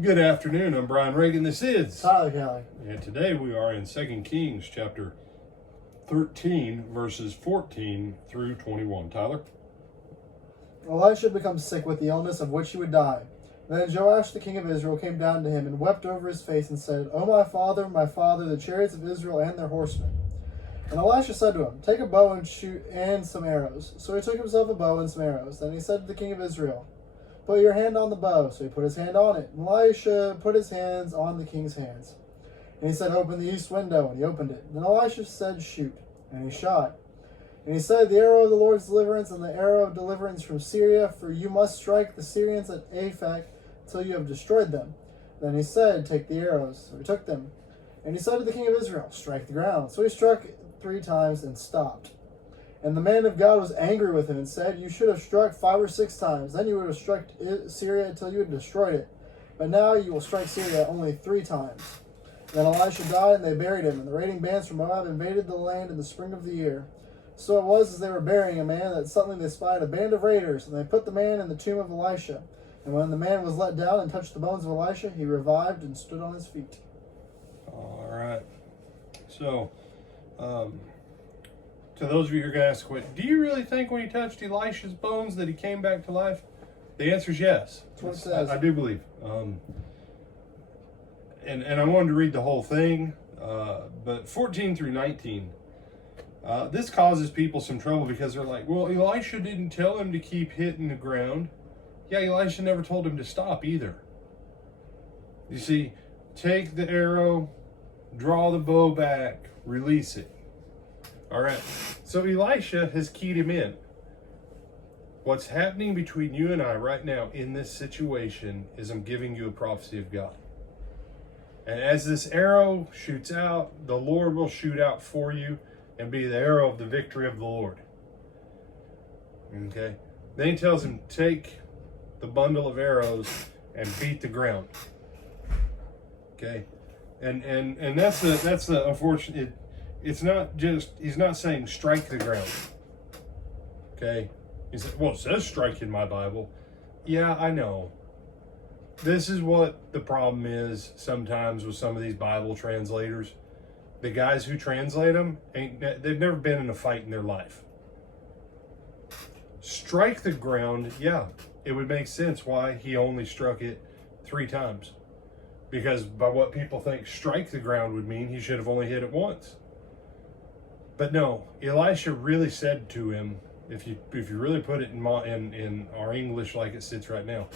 Good afternoon. I'm Brian Reagan. This is Tyler Kelly. And today we are in 2 Kings chapter 13, verses 14 through 21. Tyler? Elisha becomes sick with the illness of which he would die. Then Joash the king of Israel came down to him and wept over his face and said, O my father, the chariots of Israel and their horsemen. And Elisha said to him, Take a bow and shoot and some arrows. So he took himself a bow and some arrows. Then he said to the king of Israel, Put your hand on the bow. So he put his hand on it. And Elisha put his hands on the king's hands. And he said, Open the east window. And he opened it. Then Elisha said, Shoot. And he shot. And he said, The arrow of the Lord's deliverance and the arrow of deliverance from Syria, for you must strike the Syrians at Aphek till you have destroyed them. Then he said, Take the arrows. So he took them. And he said to the king of Israel, Strike the ground. So he struck 3 times and stopped. And the man of God was angry with him and said, You should have struck 5 or 6 times. Then you would have struck Syria until you had destroyed it. But now you will strike Syria only 3 times. Then Elisha died, and they buried him. And the raiding bands from Moab invaded the land in the spring of the year. So it was as they were burying a man that suddenly they spied a band of raiders, and they put the man in the tomb of Elisha. And when the man was let down and touched the bones of Elisha, he revived and stood on his feet. All right. So, to those of you who are going to ask, do you really think when he touched Elisha's bones that he came back to life? The answer is yes. That's what it says. I do believe. And I wanted to read the whole thing, but 14 through 19, this causes people some trouble because they're like, well, Elisha didn't tell him to keep hitting the ground. Yeah, Elisha never told him to stop either. You see, take the arrow, draw the bow back, release it. All right. So Elisha has keyed him in. What's happening between you and I right now in this situation is I'm giving you a prophecy of God. And as this arrow shoots out, the Lord will shoot out for you and be the arrow of the victory of the Lord. Okay. Then he tells him, take the bundle of arrows and beat the ground. Okay. And that's the unfortunate. It's not just, he's not saying strike the ground. Okay. He said, well, it says strike in my Bible. Yeah, I know. This is what the problem is sometimes with some of these Bible translators. The guys who translate them, they've never been in a fight in their life. Strike the ground, yeah, it would make sense why he only struck it 3 times. Because by what people think strike the ground would mean, he should have only hit it once. But no, Elisha really said to him, if you really put it in our English like it sits right now,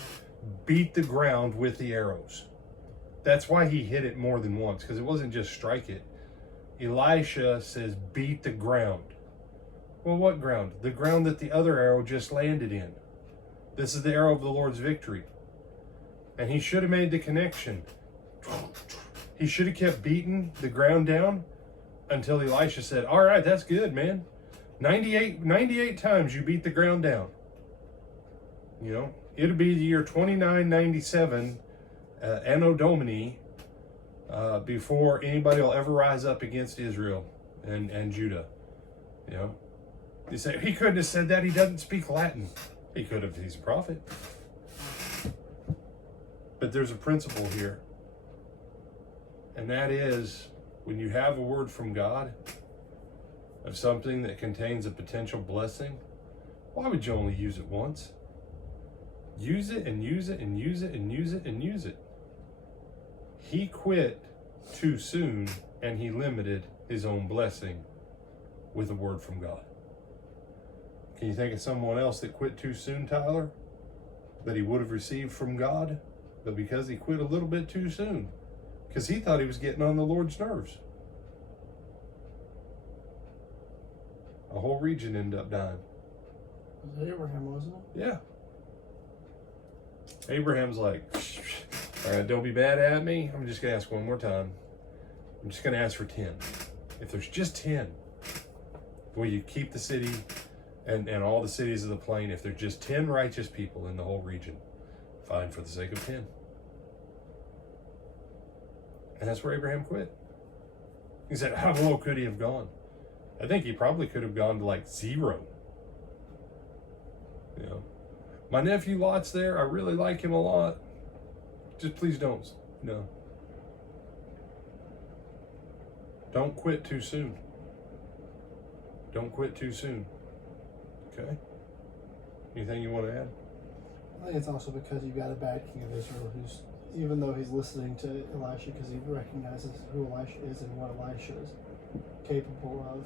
beat the ground with the arrows. That's why he hit it more than once, because it wasn't just strike it. Elisha says beat the ground. Well, what ground? The ground that the other arrow just landed in. This is the arrow of the Lord's victory. And he should have made the connection. He should have kept beating the ground down until Elisha said, all right, that's good, man. 98 times you beat the ground down. You know, it'll be the year 2997, Anno Domini, before anybody will ever rise up against Israel and Judah. You know, you say, he couldn't have said that. He doesn't speak Latin. He could have. He's a prophet. But there's a principle here. And that is, when you have a word from God of something that contains a potential blessing, why would you only use it once? Use it and use it and use it and use it and use it. He quit too soon and he limited his own blessing with a word from God. Can you think of someone else that quit too soon, Tyler? That he would have received from God, but because he quit a little bit too soon, because he thought he was getting on the Lord's nerves. A whole region ended up dying. It was Abraham, wasn't it? Yeah. Abraham's like, all right, don't be mad at me. I'm just going to ask one more time. I'm just going to ask for 10. If there's just 10, will you keep the city and all the cities of the plain? If there's just 10 righteous people in the whole region, fine, for the sake of 10. And that's where Abraham quit. He said, how low could he have gone? I think he probably could have gone to like 0. You know, my nephew Lot's there. I really like him a lot. Just please don't. No. Don't quit too soon. Don't quit too soon. Okay? Anything you want to add? I think it's also because you've got a bad king of Israel who's, even though he's listening to Elisha because he recognizes who Elisha is and what Elisha is capable of,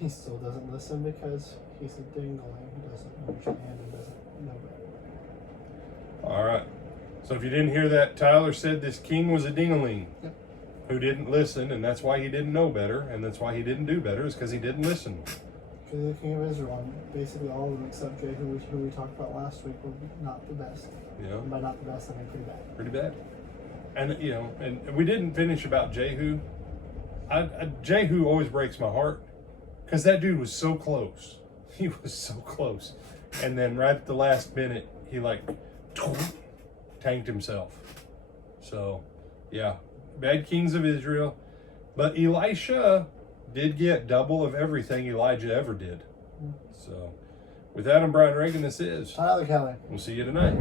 he still doesn't listen because he's a dingling. He doesn't understand and doesn't know better. All right. So if you didn't hear that, Tyler said this king was a dingaling. Yep. Who didn't listen, and that's why he didn't know better, and that's why he didn't do better, is because he didn't listen. Because the king of Israel, and basically all of them except Jehu, who we talked about last week, were not the best. You know? And by not the best, I mean pretty bad. Pretty bad. And, you know, and we didn't finish about Jehu. Jehu always breaks my heart, because that dude was so close. He was so close. And then right at the last minute, he like tanked himself. So, yeah. Bad kings of Israel. But Elisha did get double of everything Elijah ever did. So, with that, I'm Brian Reagan. This is Tyler Kelly. We'll see you tonight.